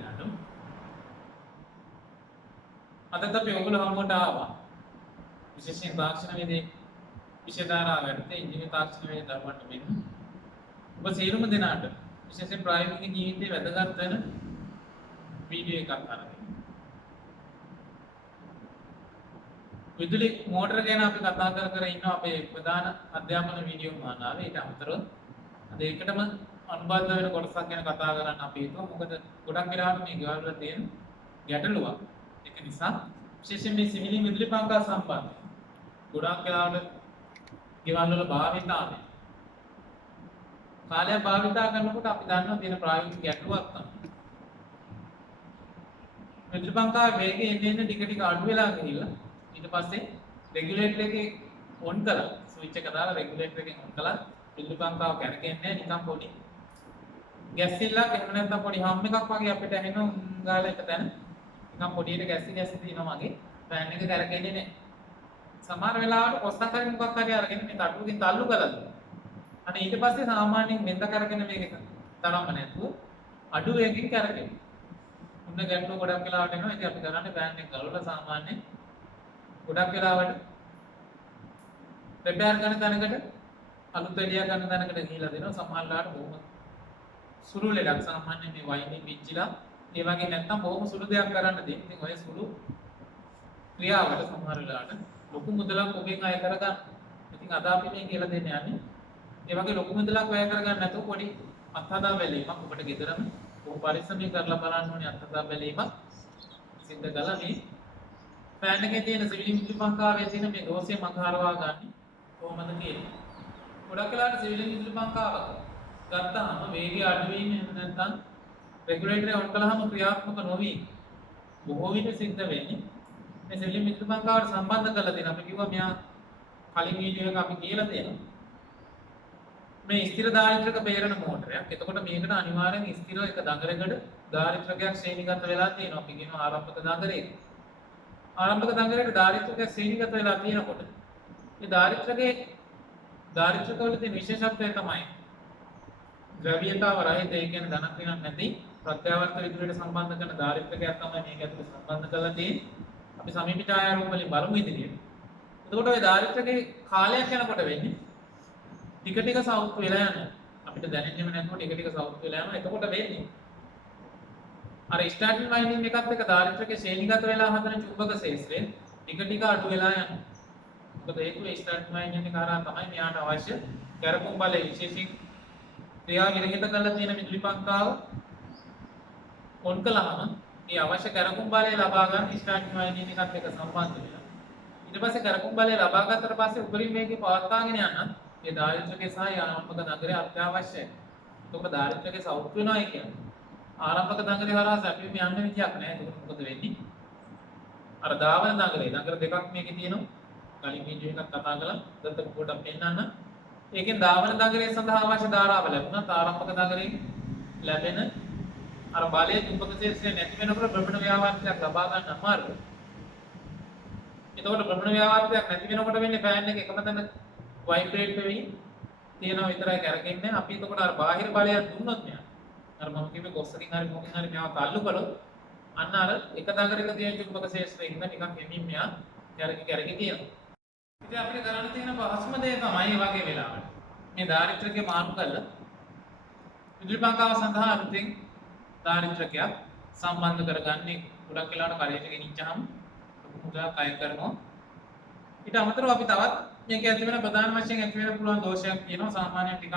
දෙනාට. අදත් අපි ඔයගොල්ලෝ හමුවට ආවා. විශේෂයෙන් තාක්ෂණ වේදේ විෂය ධාරාවට ඉංජිනේරු තාක්ෂණ වේදේ දරවන්න වෙන. ඔබ සියලුම දෙනාට විශේෂයෙන් ප්‍රායෝගික ජීවිතයේ වැදගත් වෙන වීඩියෝ එකක් අරගෙන. විදුලි මෝටර ගැන අපි කතා කර ඉන්නවා අපේ ප්‍රධාන අධ්‍යාපන වීඩියෝ මාලාවේ. ඊට අමතරව අද ඒකටම අනුබද්ධ වෙන කොටසක් ගැන කතා කරන්න අපි හිතුවා. මොකද ගොඩක් වෙලාවට මේ ගෙවල් වල තියෙන ගැටලුවක්. ඒක නිසා විශේෂයෙන් මේ සිවිලි විදුලි පංකා සම්බන්ධ ගොඩක් වෙලාවට ගෙවල් වල භාවිතාවේ කාලය භාවිතා කරනකොට අපි දන්නවා තියෙන ප්‍රායෝගික ගැටලුවක් තමයි. විදුලි පංකාවේ වේගය එන්නේ ටික ටික අඩු වෙලා ගිහිල්ලා ඊට පස්සේ රෙගියුලේටර් එකේ ඔන් කරලා ස්විච් එක දාලා රෙගියුලේටර් එකෙන් ඔන් කළා විදුලි පංකාව කැරකෙන්නේ නිකන් පොඩි ගැස්සිල්ලක් එහෙම නැත්නම් පොඩි හම් එකක් වගේ අපිට ඇහෙනවා ගාලා එක තැන නිකන් පොඩියට ගැස්සි තියෙනවා වගේ ෆෑන් එක කැරකෙන්නේ නැහැ. සමහර වෙලාවට ඔස්සන් කරගෙන මොකක් හරි අරගෙන මේ තට්ටුවකින් තල්ලු කළා. අනේ ඊට පස්සේ සාමාන්‍යයෙන් මෙන්ද කරගෙන මේක තරම්ම නැතුව අඩු වේගකින් කැරකෙනවා. උන්න ගැටලුව ගොඩක් වෙලාවට එනවා. ඉතින් අපි කරන්නේ ෆෑන් එක ගලවලා සාමාන්‍යයෙන් ගොඩක් වෙලාවට රිපෙයාර් කරන තැනකට අලුත් එළිය ගන්න තැනකට ගිහිලා දෙනවා. සමහර වෙලාවට බොහොම සුළු ලෙඩක් සාමාන්‍යයෙන් මේ වයින්ින් පිච්චිලා ඒ වගේ නැත්තම් බොහොම සුළු දෙයක් කරන්න තියෙනවා. ඉතින් ඔය සුළු ක්‍රියාවට සමහර වෙලාවට ලොකු මුදලක් ඔබෙන් අය කරගන්න. ඉතින් අද අපි මේ කියලා දෙන්න යන්නේ ඒ වගේ ලොකු මුදලක් වැය කරගන්න නැතුව පොඩි අත්හදා බැලීමක් ඔබට ගෙදරම කොහොම පරිස්සමෙන් කරලා බලන්න ඕනේ අත්හදා බැලීමක් සිද්ධ කළා මේ ෆෑන් එකේ තියෙන සිවිලි විදුලි පංකාවේ තියෙන මේ දෝෂය මගහරවා ගන්න කොහොමද කියන්නේ. ගොඩක් වෙලාවට සිවිලි විදුලි පංකාවක ගත්තාම වේගය අඩු වීම එහෙම නැත්නම් රෙගුලේටර් එක ඔන් කළාම ක්‍රියාත්මක නොවි බොහෝ විට සිද්ධ වෙන්නේ මේ සිවිලි විදුලි පංකාවට සම්බන්ධ කරලා තියෙන අපි කිව්වා මෙයා කලින් වීඩියෝ එක අපි කියලා තියෙනවා. මේ ස්ථිර ධාරිත්‍රක බේරන මෝටරයක්. එතකොට මේකට අනිවාර්යෙන් ස්ථිර එක දඟරකට ධාරිත්‍රකයක් ශ්‍රේණිගත වෙලා තියෙනවා. අපි කියනවා ආරම්භක දඟරේ. ආරම්භක දඟරේට ධාරිත්‍රකයක් ශ්‍රේණිගත වෙලා තියෙනකොට මේ ධාරිත්‍රකවල තියෙන විශේෂත්වය තමයි ද්‍රව්‍යතාව රහිත ඒ කියන්නේ ධන ක්‍රියාවක් නැති ප්‍රත්‍යාවර්ත විදුලියට සම්බන්ධ කරන ධාරිත්‍රකයක් තමයි මේක ඇතුළේ සම්බන්ධ කරලා තියෙන්නේ. අපි සමීප ඡායාරූප වලින් බලමු ඉදිරියට. එතකොට ওই ධාරිත්‍රකේ කාලයක් යනකොට වෙන්නේ ටික ටික සවුත් වෙලා යනවා. අපිට දැනෙන්නෙම නැතුව ටික ටික සවුත් වෙලා යනවා. එතකොට වෙන්නේ අර ස්ටාර්ටින් වයින්ඩින් එකත් එක්ක ධාරිත්‍රකේ ශ්‍රේණිගත වෙලා හදන චුම්බක ක්ෂේත්‍රය ටික ටික අඩු වෙලා යනවා. මොකද හේතුව ස්ටාර්ටින් වයින්ඩින් එක හරහා තමයි මෙයාට අවශ්‍ය කැරකුම් බලය විශේෂයෙන් ක්‍රියා විරහිත කරලා තියෙන විදුලි පංකාව ඔන් කළාම ඒ අවශ්‍ය කැරකුම් බලය ලබා ගන්න ස්ටාර්ටින් වයින්ඩින් එකත් එක්ක සම්බන්ධ වෙනවා. ඊට පස්සේ කැරකුම් බලය ලබා ගත්තට පස්සේ උපරිම වේගය පවත්වාගෙන යන්න මේ ධාරිත්‍රකේ සහ ආරම්භක දඟරේ අත්‍යවශ්‍යයි. ඒක ධාරිත්‍රකේ සවුත් වෙනවා කියන්නේ. ආරම්භක දඟරේ හරහා සැපීම යන්න විදියක් නැහැ. ඒක මොකද වෙන්නේ? අර ධාවන දඟරේ දඟර දෙකක් මේකේ තියෙනවා. කලින් වීඩියෝ එකක් කතා කළා. දත්තක පොඩක් පෙන්නන්න. ඒකෙන් ධාවන දඟරේ සඳහා අවශ්‍ය ධාරාව ලැබුණා. ආරම්භක දඟරේ ලැබෙන අර බලයේ චුම්බක ක්ෂේත්‍රය නැති වෙනකොට භ්‍රමණ ව්‍යාවර්තයක් ලබා ගන්න අමාරුයි. එතකොට භ්‍රමණ ව්‍යාවර්තයක් නැති වෙනකොට වෙන්නේ ෆෑන් එක එකම තැන වයිබ්‍රේට් වෙවි තියෙනවා විතරයි කරගෙන්නේ. අපි එතකොට අර බාහිර බලයක් දුන්නොත් මෙයා අර මම කිව්වේ කොස්සකින් හරි මොකකින් හරි මෙයාව තල්ලු කළොත් අන්න අර එක දඟරක තියෙන චුම්බක ක්ෂේත්‍රය ඉන්න ටිකක් එමින් මෙයා කැරකි කියනවා. ඉතින් අපිට කරන්න තියෙන පහසුම දේ තමයි මේ වගේ වෙලාවට මේ ධාරිත්‍රකේ මාරු කරලා විදුලි පංකාව සඳහා අලුතෙන් ධාරිත්‍රකයක් සම්බන්ධ කරගන්නේ. ගොඩක් වෙලාවට කරේට ගෙනිච්චාම මුදලක් අය කරනවා. ඊට අමතරව අපි තවත් මේක ඇති වෙන ප්‍රධාන වශයෙන් ඇති වෙන පුළුවන් දෝෂයක් තියෙනවා. සාමාන්‍යයෙන් ටිකක්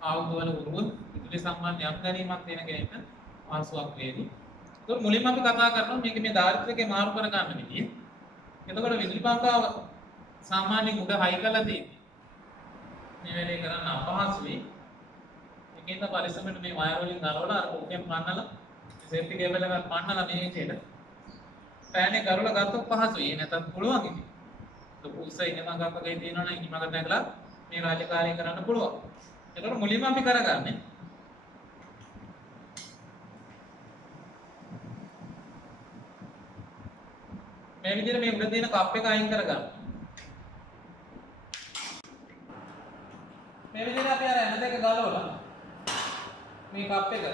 ආයුධ වල උරුම විදුලි සම්බන්ධ යම් දැනීමක් තියෙන කෙනෙක්ට ආසුවක් වේවි. ඒක මුලින්ම අපි කතා කරනවා මේක මේ ධාරිත්‍රකේ මාරු කර ගන්න විදිය. එතකොට විදුලි පංකාව සාමාන්‍යයෙන් උඩ හයි කරලා තියෙන්නේ. මේ වෙලේ කරන්න අපහසුයි. ඒකෙන්ද පරිස්සමෙන් මේ වයර් වලින් ගලවලා අර පොකෙන් පන්නලා සේෆ්ටි කේබල් එකක් පන්නලා මේ විදියට ෆෑන් එක කරලා ගත්තොත් පහසුයි. නැත්නම් පුළුවන් ඉතින්. ලොකු උස ඉනමක් වගේ තියෙනවනම් ඉනිමකට නැගලා මේ රාජකාරිය කරන්න පුළුවන්. ඒකට මුලින්ම අපි කරගන්නේ මේ විදිහට මේ උඩ තියෙන කප් එක අයින් කරගන්න. මේ විදිහට අපි අර ඇන දෙක ගලවලා මේ කප් එක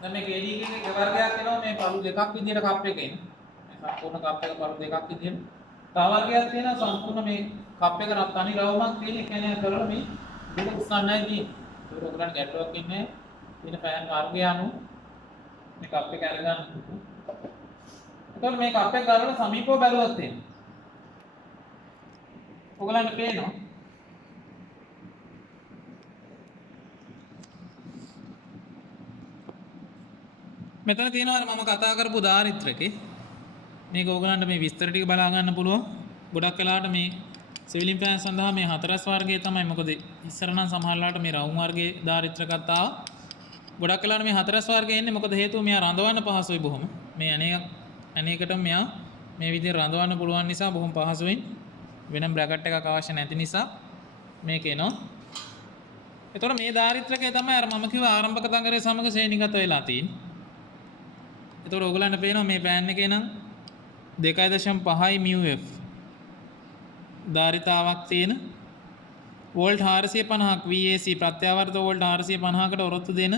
දැන් මේ KD එකේ වර්ගයක් වෙනවා මේ පළු දෙකක් විදියට කප් එකේ ඉන්න. මේ සම්පූර්ණ කප් එක පළු දෙකක් විදියට. තව වර්ගයක් තියෙනවා සම්පූර්ණ මේ කප් එක නම් තනි රවුමක් තියෙන එක නේ කරලා මේ දෙක උස්සන්නයි තියෙන්නේ. ඒක ඔයගලන්ට ගැටලුවක් ඉන්නේ තියෙන ෆෑන් වර්ගය අනුව මේ කප් එක අරගන්න. එතකොට මේ කප් එක ගලවලා සමීපව බැලුවොත් එන්නේ. ඔයගලන්ට පේනවා මෙතන තියෙනවා මම කතා කරපු දාරිත්‍රකේ මේක ඕගලන්ට මේ විස්තර ටික බලා ගන්න පුළුවන්. ගොඩක් වෙලාවට මේ සිවිලින් ෆෑන් සඳහා මේ හතරස් වර්ගයේ තමයි. මොකද ඉස්සර නම් සමහරලාට මේ රවුම් වර්ගයේ දාරිත්‍රකත් ආවා. ගොඩක් වෙලාවට මේ හතරස් වර්ගයේ ඉන්නේ මොකද හේතුව මෙයා රඳවන්න පහසුයි බොහොම. මේ අනේකට මෙයා මේ විදිහට රඳවන්න පුළුවන් නිසා බොහොම පහසුවෙන් වෙනම බ්‍රැකට් එකක් අවශ්‍ය නැති නිසා මේක එනවා. එතකොට මේ දාරිත්‍රකය තමයි අර මම කිව්ව ආරම්භක දඟරේ සමග ශ්‍රේණිගත වෙලා තියෙන්නේ. එතකොට ඔයගලන්ට පේනවා මේ පෑන් එකේ නම් 2.5 μF ධාරිතාවක් තියෙන වෝල්ට් 450ක් VAC ප්‍රත්‍යාවර්ත වෝල්ට් 450කට ඔරොත්තු දෙන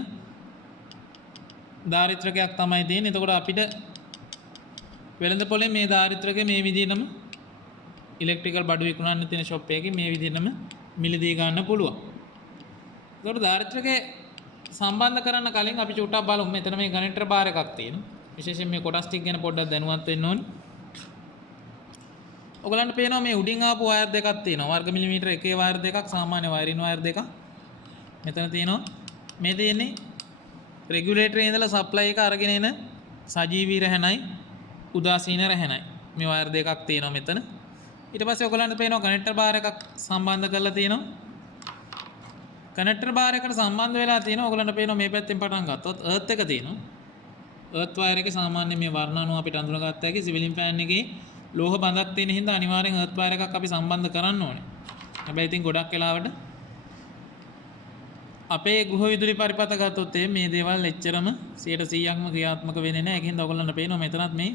ධාරිත්‍රකයක් තමයි තියෙන්නේ. එතකොට අපිට වෙළඳ පොලේ මේ ධාරිත්‍රකය මේ විදිහටම ඉලෙක්ට්‍රිකල් බඩු විකුණන්න තියෙන ෂොප් එකකින් මේ විදිහටම මිලදී ගන්න පුළුවන්. එතකොට ධාරිත්‍රකේ සම්බන්ධ කරන්න කලින් අපි චුට්ටක් බලමු. මෙතන මේ කනෙක්ටර් බාර් එකක් තියෙනවා. විශේෂයෙන් මේ කොටස් ටික ගැන පොඩ්ඩක් දැනුවත් වෙන්න ඕනේ. ඔයගලන්ට පේනවා මේ උඩින් ආපු වයර් දෙකක් තියෙනවා. වර්ග මිලිමීටර එකේ වයර් දෙකක්, සාමාන්‍ය වයරින් වයර් දෙකක්. මෙතන තියෙනවා. මේ තියෙන්නේ රෙගියුලේටරේ ඉඳලා සප්ලයි එක අරගෙන එන සජීවී රැහැනයි උදාසීන රැහැනයි. මේ වයර් දෙකක් තියෙනවා මෙතන. ඊට පස්සේ ඔයගලන්ට පේනවා කනෙක්ටර් බාර් එකක් සම්බන්ධ කරලා තියෙනවා. කනෙක්ටර් බාර් එකට සම්බන්ධ වෙලා තියෙනවා. ඔයගලන්ට පේනවා මේ පැත්තෙන් පටන් ගත්තොත් අර්ත් එක තියෙනවා. අර්ත් වයර් එකේ සාමාන්‍ය මේ වර්ණ අනුව අපිට අඳුනගත්ත හැකි සිවිලින් ෆෑන් එකේ ලෝහ බඳක් තියෙන හින්දා අනිවාර්යෙන් අර්ත් වයර් එකක් අපි සම්බන්ධ කරන්න ඕනේ. හැබැයි ඉතින් ගොඩක් වෙලාවට අපේ ගෘහ විදුලි පරිපථ ගත්තොත් මේ දේවල් එච්චරම 100%ක්ම ක්‍රියාත්මක වෙන්නේ නැහැ. ඒකින්ද ඔයගලන්ට පේනවා මෙතනත් මේ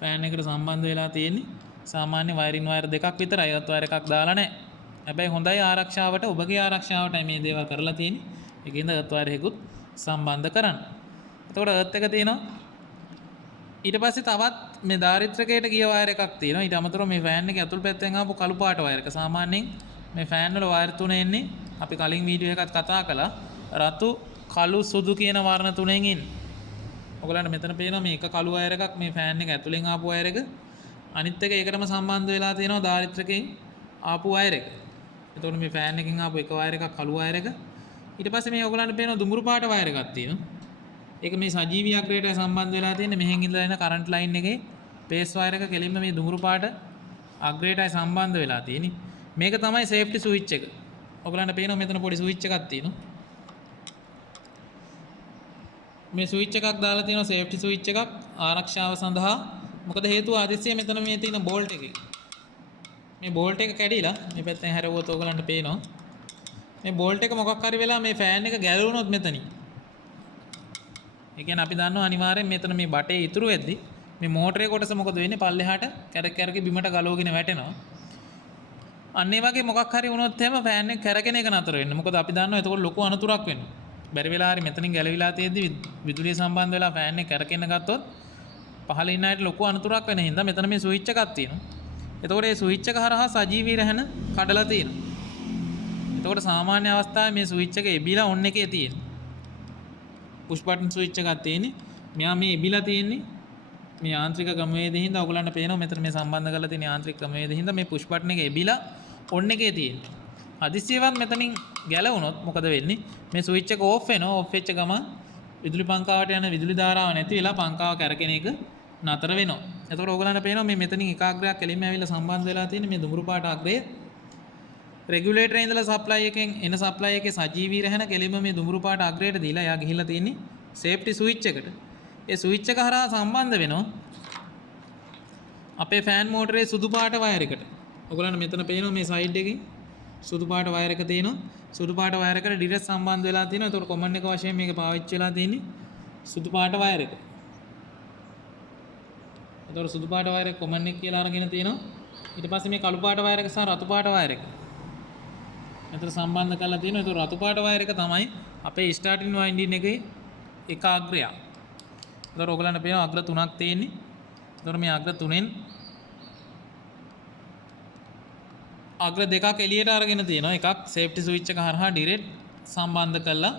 ෆෑන් එකට සම්බන්ධ වෙලා තියෙන්නේ සාමාන්‍ය වයරින් වයර් දෙකක් විතරයි. අර්ත් වයර් එකක් දාලා නැහැ. හැබැයි හොඳයි ආරක්ෂාවට ඔබගේ ආරක්ෂාවටයි මේ දේවල් කරලා තියෙන්නේ. ඒකින්ද අර්ත් වයර් එකකුත් සම්බන්ධ කරන්න. එතකොට අර්ත් එක තියෙනවා. ඊට පස්සේ තවත් මේ දාරිත්‍රකයට ගිය වයර් එකක් තියෙනවා. ඊට අමතරව මේ ෆෑන් එකේ අතුල් පැත්තෙන් ආපු කළු පාට වයර් එක. සාමාන්‍යයෙන් මේ ෆෑන් වල වයර් තුන එන්නේ අපි කලින් වීඩියෝ එකත් කතා කළා. රතු, කළු, සුදු කියන වර්ණ තුනෙන් ඉන්නේ. ඔයගලන්ට මෙතන පේනවා මේ එක කළු වයර් එකක් මේ ෆෑන් එක ඇතුලෙන් ආපු වයර් එක. අනිත් එක ඒකටම සම්බන්ධ වෙලා තියෙනවා දාරිත්‍රකයෙන් ආපු වයර් එක. එතකොට මේ ෆෑන් එකෙන් ආපු එක වයර් එකක් කළු වයර් එක. ඊට පස්සේ මේ ඔයගලන්ට පේනවා දුඹුරු පාට වයර් එකක් තියෙනවා. ඒක මේ සජීවී අග්‍රේටයි සම්බන්ධ වෙලා තියෙන්නේ. මෙහෙන් ඉඳලා එන කරන්ට් ලයින් එකේ පේස් වයර් එක කෙලින්ම මේ දුඹුරු පාට අග්‍රේටයි සම්බන්ධ වෙලා තියෙන්නේ. මේක තමයි සේෆ්ටි ස්විච් එක. ඔයගලන්ට පේනවා මෙතන පොඩි ස්විච් එකක් තියෙනවා. මේ ස්විච් එකක් දාලා තියෙනවා සේෆ්ටි ස්විච් එකක් ආරක්ෂාව සඳහා. මොකද හේතුව ආදිස්සිය මෙතන මේ තියෙන බෝල්ට් එකේ. මේ බෝල්ට් එක කැඩිලා මේ පැත්තෙන් හැරෙවුවොත් ඔයගලන්ට පේනවා. මේ බෝල්ට් එක මොකක් හරි වෙලා මේ ෆෑන් එක ගැලවුණොත් මෙතනින්. ඒ කියන්නේ අපි දන්නවා අනිවාර්යෙන් මෙතන මේ බටේ ඉතුරු වෙද්දි මේ මෝටරේ කොටස මොකද වෙන්නේ පල්ලෙහාට කැරක බිමට ගලවගෙන වැටෙනවා. අන්න ඒ වගේ මොකක් හරි වුණොත් එහෙම ෆෑන් එක කැරකෙන එක නතර වෙන්න. මොකද අපි දන්නවා එතකොට ලොකු අනතුරක් වෙනවා. බැරි වෙලා හරි මෙතනින් ගැලවිලා තියෙද්දි විදුලිය සම්බන්ධ වෙලා ෆෑන් එක කැරකෙන්න ගත්තොත් පහළ ඉන්න අයට ලොකු අනතුරක් වෙන හින්දා මෙතන මේ ස්විච් එකක් තියෙනවා. එතකොට මේ ස්විච් එක හරහා සජීවී රැහැන කඩලා තියෙනවා. එතකොට සාමාන්‍ය අවස්ථාවේ මේ ස්විච් එක එබිලා ඔන් එකේ තියෙනවා. පුෂ් බටන් ස්විච් එකක් තියෙන්නේ. මෙයා මේ එබිලා තියෙන්නේ මේ යාන්ත්‍රික ක්‍රමවේදයෙන් හින්දා ඔයගලන්ට පේනවා මෙතන මේ සම්බන්ධ කරලා තියෙන යාන්ත්‍රික ක්‍රමවේදයෙන් හින්දා මේ පුෂ් බටන් එක එබිලා ඔන් එකේ තියෙන්නේ. හදිස්සියවත් මෙතනින් ගැලවුණොත් මොකද වෙන්නේ? මේ ස්විච් එක ඕෆ් වෙනවා. ඕෆ් වෙච්ච ගමන් විදුලි පංකාවට යන විදුලි ධාරාව නැති වෙලා පංකාව කැරකෙන එක නතර වෙනවා. එතකොට ඕගලන්ට පේනවා මේ මෙතනින් එක අග්‍රයක් එළින්ම ඇවිල්ලා සම්බන්ධ වෙලා තියෙන මේ දුඹුරු පාට අග්‍රය රෙගියුලේටරේ ඉඳලා සප්ලයි එකෙන් එන සප්ලයි එකේ සජීවී රැහැන කෙලින්ම මේ දුඹුරු පාට අග්‍රයට දීලා එයා ගිහිල්ලා තියෙන්නේ සේෆ්ටි ස්විච් එකට. ඒ ස්විච් එක හරහා සම්බන්ධ වෙනවා අපේ ෆෑන් මෝටරේ සුදු පාට වයර් එකට. ඔයගලන්ට මෙතන පේනවා මේ සයිඩ් එකේ සුදු පාට වයර් එක තියෙනවා. සුදු පාට වයර් එකට ඩිරෙක්ට් සම්බන්ධ වෙලා තියෙනවා. ඒතකොට කොමන් එක වශයෙන් මේක පාවිච්චි වෙලා තියෙන්නේ සුදු පාට වයර් එක. ඒතකොට සුදු පාට වයර් එක කොමන් එක කියලා අරගෙන තියෙනවා. ඊට පස්සේ මේ කළු පාට වයර් එක සහ රතු පාට වයර් එක මෙතන සම්බන්ධ කරලා තියෙනවා. ඒතකොට රතු පාට වයර් එක තමයි අපේ ස්ටාර්ටින් වයින්ඩින් එකේ එක අග්‍රයක්. එතකොට ඔයගලන්ට පේනවා අග්‍ර 3ක් තියෙන්නේ. එතකොට මේ අග්‍ර 3න් අග්‍ර දෙකක් එළියට අරගෙන තියෙනවා. එකක් සේෆ්ටි ස්විච් එක හරහා ඩිරෙක්ට් සම්බන්ධ කරලා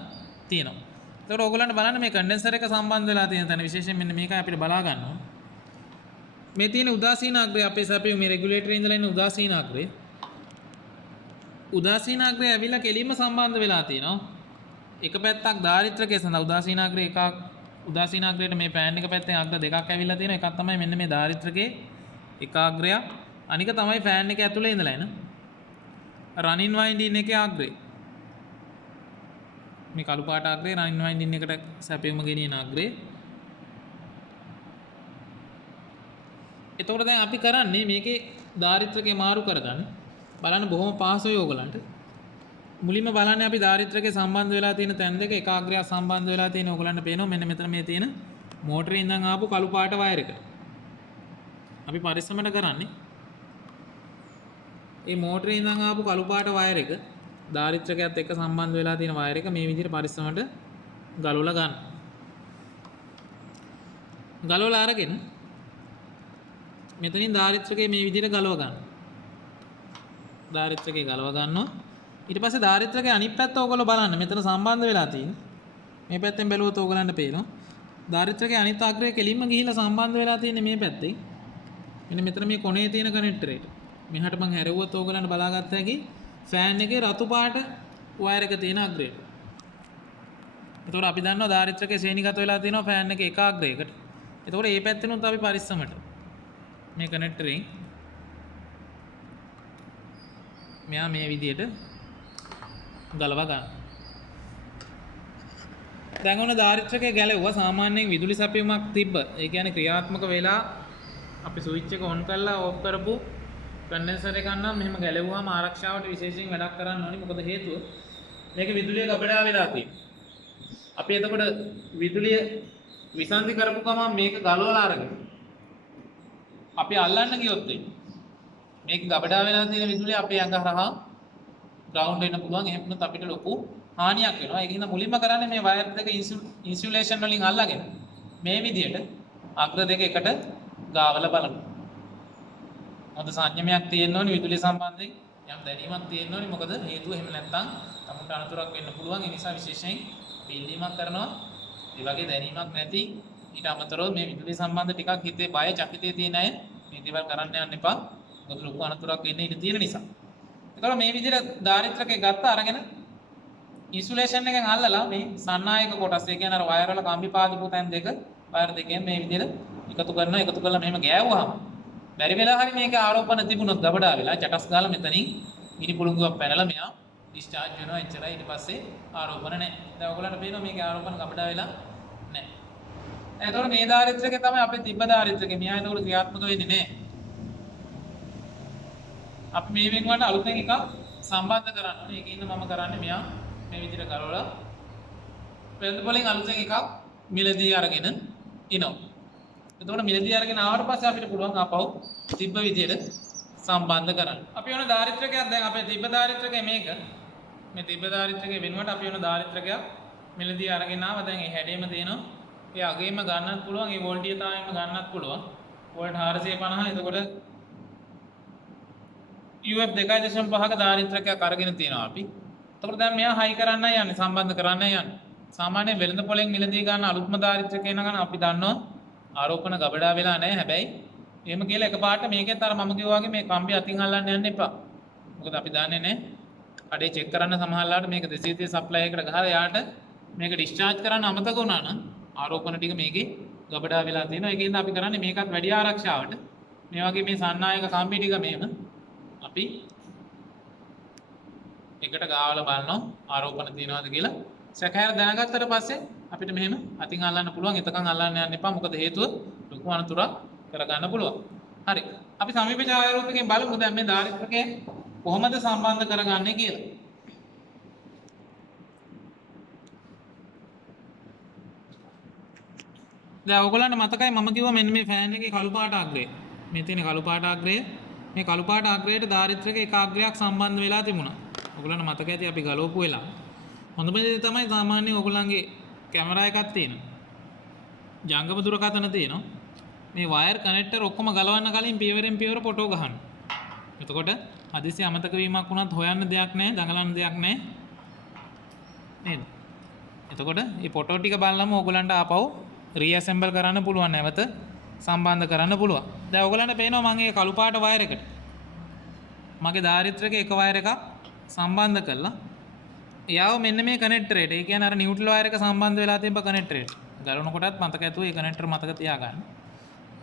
තියෙනවා. එතකොට ඔයගලන්ට බලන්න මේ කන්ඩෙන්සර් එක සම්බන්ධ වෙලා තියෙන තැන විශේෂයෙන් මෙන්න මේකයි අපිට බලා ගන්න ඕන. මේ තියෙන උදාසීන අග්‍රය අපේ සැපයුම් මේ රෙගුලේටරේ ඉඳලා ඉන්න උදාසීන අග්‍රය. උදාසීන අග්‍රය ඇවිල්ලා කෙලින්ම සම්බන්ධ වෙලා තියෙනවා. එක පැත්තක් දාරිත්‍රකයේ සඳහා උදාසීන අග්‍රය එකක් උදාසීන අග්‍රයට මේ පෑන් එක පැත්තෙන් අග්‍ර දෙකක් ඇවිල්ලා තියෙනවා. එකක් තමයි මෙන්න මේ දාරිත්‍රකයේ එක අග්‍රයක්. අනික තමයි ෆෑන් එක ඇතුලේ ඉඳලා එන රනින් වයින්ඩින් එකේ අග්‍රය. මේ කළු පාට අග්‍රේ රනින් වයින්ඩින් එකට සැපයුම ගෙනියන අග්‍රේ. එතකොට දැන් අපි කරන්නේ මේකේ දාරිත්‍රකේ මාරු කරගන්න. බලන්න බොහොම පහසුයි ඕගලන්ට. මුලින්ම බලන්න අපි දාරිත්‍රකේ සම්බන්ධ වෙලා තියෙන තැන් දෙක එක අග්‍රයක් සම්බන්ධ වෙලා තියෙන ඕගලන්ට පේනවා මෙන්න මෙතන මේ තියෙන මෝටරේ ඉඳන් ආපු කළු පාට වයර් එක. අපි පරිස්සමට කරන්නේ මේ මෝටරේ ඉඳන් ආපු කළු පාට වයර් එක දාරිත්‍රකයත් එක්ක සම්බන්ධ වෙලා තියෙන වයර් එක මේ විදිහට පරිස්සමට ගලවලා ගන්න. ගලවලා අරගෙන මෙතනින් දාරිත්‍රකේ මේ විදිහට ගලව ගන්න. දාරිත්‍රකේ ගලව ගන්නවා. ඊට පස්සේ දාරිත්‍රකේ අනිත් පැත්ත ඕගොල්ලෝ බලන්න. මෙතන සම්බන්ධ වෙලා තියෙන. මේ පැත්තෙන් බැලුවොත් ඕගලන්ට පේනවා. දාරිත්‍රකේ අනිත් අග්‍රය කෙලින්ම ගිහිලා සම්බන්ධ වෙලා තියෙන්නේ මේ පැත්තේ. මෙන්න මෙතන මේ කොනේ තියෙන කනෙක්ටරේට. මෙහාට මම හැරෙව්වොත් ඕගලන්ට බලාගත්ත හැකි ෆෑන් එකේ රතු පාට වයර් එක තියෙන අග්‍රයට. එතකොට අපි දන්නවා දාරිත්‍රකේ ශ්‍රේණිගත වෙලා තියෙනවා ෆෑන් එකේ එක අග්‍රයකට. එතකොට මේ පැත්තෙනුත් අපි පරිස්සමට මේ කනෙක්ටරෙන් මෙයා මේ විදියට ගලව ගන්න. දැන් ඔන්න දාරිත්‍රකේ ගැලෙව්වා. සාමාන්‍යයෙන් විදුලි සැපයුමක් තිබ්බ. ඒ කියන්නේ ක්‍රියාත්මක වෙලා අපි ස්විච් එක ඔන් කරලා ඕෆ් කරපු කන්ඩෙන්සර් එක ගන්නම් මෙහෙම ගැලෙව්වම ආරක්ෂාවට විශේෂයෙන් වැඩක් කරන්න ඕනි. මොකද හේතුව මේක විදුලිය ගබඩා වෙලා තියෙනවා. අපි එතකොට විදුලිය විසන්ධි කරපු ගමන් මේක ගලවලා අරගෙන අපි අල්ලන්න ගියොත් මේක ගබඩා වෙලා තියෙන විදුලිය අපේ ඇඟ හරහා ග්‍රවුන්ඩ් වෙන්න පුළුවන්. එහෙම වුණොත් අපිට ලොකු හානියක් වෙනවා. ඒක හින්දා මුලින්ම කරන්නේ මේ වයර් දෙක ඉන්සුලේෂන් වලින් අල්ලගෙන මේ විදියට අග්‍ර දෙක එකට ගාවලා බලන්න. හොඳ සංයමයක් තියෙන්න ඕනි විදුලිය සම්බන්ධයෙන්. යම් දැනීමක් තියෙන්න ඕනි. මොකද හේතුව එහෙම නැත්නම් තමුන්ට අනතුරක් වෙන්න පුළුවන්. ඒ නිසා විශේෂයෙන් පිළිීමක් කරනවා. ඒ වගේ දැනීමක් නැති ඊට අමතරව මේ විදුලිය සම්බන්ධ ටිකක් හිතේ බය චකිතේ තියෙන අය මේ දේවල් කරන්න යන්න එපා. මොකද ලොකු අනතුරක් වෙන්න ඉඩ තියෙන නිසා. ඒතකොට මේ විදිහට දාරිත්‍රකේ ගත්ත අරගෙන ඉන්සුලේෂන් එකෙන් අල්ලලා මේ සන්නායක කොටස් ඒ කියන්නේ අර වයර් වල කම්බි පාදපු තැන් දෙක වයර් දෙකෙන් මේ විදිහට එකතු කරනවා. එකතු කරලා මෙහෙම ගෑවුවාම බැරි වෙලා හරි මේක ආරෝපණ තිබුණොත් ගබඩා වෙලා චටස් ගාලා මෙතනින් මිනි පුළඟුවක් පැනලා මෙයා ඩිස්චාර්ජ් වෙනවා. එච්චරයි. ඊට පස්සේ ආරෝපණ නැහැ. දැන් ඔයගොල්ලන්ට පේනවා මේකේ ආරෝපණ ගබඩා වෙලා නැහැ. එතකොට මේ දාරිත්‍රකේ තමයි අපේ තිබ්බ දාරිත්‍රකේ. මෙයා එතකොට ක්‍රියාත්මක වෙන්නේ නැහැ. අපි මේ වෙනුවට අලුතෙන් එකක් සම්බන්ධ කරන්න ඕනේ. ඒකින්ද මම කරන්නේ මෙයා මේ විදිහට කරවලා වෙළඳ පොලෙන් අලුතෙන් එකක් මිලදී අරගෙන එනවා. එතකොට මිලදී අරගෙන ආවට පස්සේ අපිට පුළුවන් ආපහු තිබ්බ විදිහට සම්බන්ධ කරන්න. අපි වෙන දාරිත්‍රකයක් දැන් අපේ තිබ්බ දාරිත්‍රකය මේක. මේ තිබ්බ දාරිත්‍රකයේ වෙනුවට අපි වෙන දාරිත්‍රකයක් මිලදී අරගෙන ආවා. දැන් ඒ හැඩේම තියෙනවා. ඒ අගේම ගන්නත් පුළුවන්. ඒ වෝල්ටීයතාවයෙන්ම ගන්නත් පුළුවන්. වෝල්ට් 450. එතකොට UF 2.5ක දාරිත්‍රකයක් අරගෙන තියෙනවා අපි. එතකොට දැන් මෙයා හයි කරන්න යන්නේ සම්බන්ධ කරන්න යන්නේ. සාමාන්‍යයෙන් වෙළඳ පොලෙන් මිලදී ගන්න අලුත්ම දාරිත්‍රකේ නගන අපි දන්නවා ආරෝපණ ගබඩා වෙලා නැහැ. හැබැයි එහෙම කියලා එකපාරට මේකෙත් අර මම කිව්වා වගේ මේ කම්බි අතින් අල්ලන්න යන්න එපා. මොකද අපි දන්නේ නැහැ. කඩේ චෙක් කරන්න සමහරලාට මේක 230 සප්ලයි එකකට ගහලා යාට මේක ඩිස්චාර්ජ් කරන්න අමතක වුණා නම් ආරෝපණ ටික මේකේ ගබඩා වෙලා තියෙනවා. ඒකෙන්ද අපි කරන්නේ මේකත් වැඩි ආරක්ෂාවට මේ වගේ මේ සන්නායක කම්බි ටික මේම අපි එකට ගාවලා බලනවා ආරෝපණ තියනවාද කියලා. සැකහැර දැනගත්තට පස්සේ අපිට මෙහෙම අතින් අල්ලන්න පුළුවන්. එතකන් අල්ලන්න යන්න එපා. මොකද හේතුව ලොකු අනතුරක් කරගන්න පුළුවන්. හරි. අපි සමීප ඡායාරූපකයෙන් බලමු දැන් මේ දාරිත්‍රකය කොහොමද සම්බන්ධ කරගන්නේ කියලා. දැන් ඔයගොල්ලන්ට මතකයි මම කිව්වා මෙන්න මේ ෆෑන් එකේ කළු පාට අග්‍රය. මේ තියෙන කළු පාට අග්‍රය. මේ කළු පාට අග්‍රයට දාරිත්‍රකේ එක අග්‍රයක් සම්බන්ධ වෙලා තිබුණා. ඔයගොල්ලන්ට මතක ඇති අපි ගලවපු වෙලාව. හොඳම දේ තමයි සාමාන්‍යයෙන් ඔයගොල්ලන්ගේ කැමරා එකක් තියෙනවා. ජංගම දුරකථන තියෙනවා. මේ වයර් කනෙක්ටර් ඔක්කොම ගලවන්න කලින් පියවරෙන් පියවර ෆොටෝ ගහන්න. එතකොට හදිසි අමතක වීමක් වුණත් හොයන්න දෙයක් නැහැ, දඟලන්න දෙයක් නැහැ. නේද? එතකොට මේ ෆොටෝ ටික බලලම ඕගලන්ට ආපහු රීඇසෙම්බල් කරන්න පුළුවන්, නැවත සම්බන්ධ කරන්න පුළුවන්. දැන් ඕගලන්ට පේනවා මම මේ කළු පාට වයර් එකට මගේ දාරිත්‍රකේ එක වයර් එකක් සම්බන්ධ කළා. එයාව මෙන්න මේ කනෙක්ටරේට, ඒ කියන්නේ අර නියුට්‍රල් වයර් එක සම්බන්ධ වෙලා තිබ්බ කනෙක්ටරේට. ගලවනකොටත් මතක ඇතුව මේ කනෙක්ටර් මතක තියාගන්න.